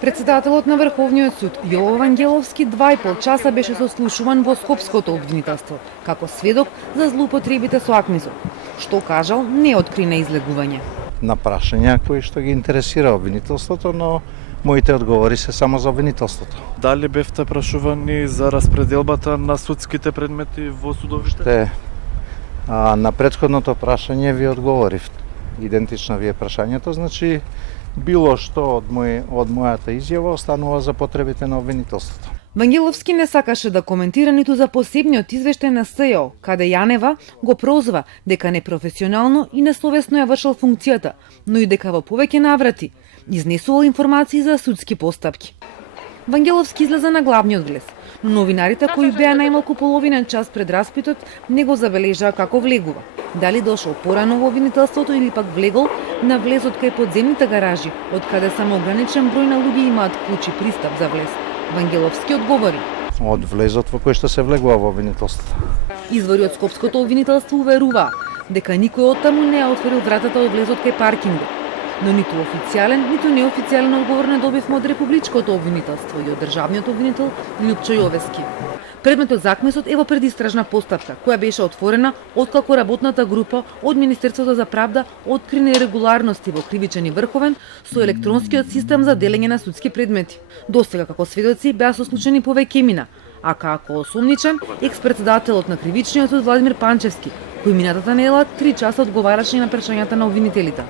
Председателот на Врховниот суд Јово Вангеловски 2,5 часа беше сослушуван во Скопското обвинителство како сведок за злоупотребите со АКМИСот. Што кажал, не откри на излегување. На прашања кои што ги интересира обвинителството, но моите одговори се само за обвинителството. Дали бевте прашувани за распределбата на судските предмети во судовите? На претходното прашање ви одговорив. Идентично ви е прашањето, значи било што од мојата изјава останува за потребите на обвинителството. Вангеловски не сакаше да коментира ниту за посебниот извештај на СЈО, каде Јанева го прозва дека непрофесионално и несовесно ја вршил функцијата, но и дека во повеќе наврати изнесувал информации за судски постапки. Вангеловски излезе на главниот влез, но новинарите кои беа најмалку половинен час пред распитот не го забележаа како влегува. Дали дошол порано во обвинителството или пак влегол на влезот кај подземните гаражи, од каде само ограничен број на луѓе имаат клучи пристап за влез. Вангеловски одговори: Од влезот во кој што се влегува во обвинителството. Извори од Скопското обвинителство уверуваа дека никој од таму не ја отворил вратата од влезот кај паркингот. Но ниту официјален, ниту неофицијален одговор не добивме од Републичкото обвинителство и од државниот обвинител Љупчо Јовески. Предметот за АКМИСот е во предистражна постапка, која беше отворена откако работната група од Министерството за правда откри нерегуларности во Кривичен и Врховен со електронскиот систем за делење на судски предмети. Достига како сведоци беа сослучени повеќе имена, а како осумничен екс-председателот на Кривичниот суд Владимир Панчевски, кој минатата недела 3 часа одговараше на прашањата на обвинителите.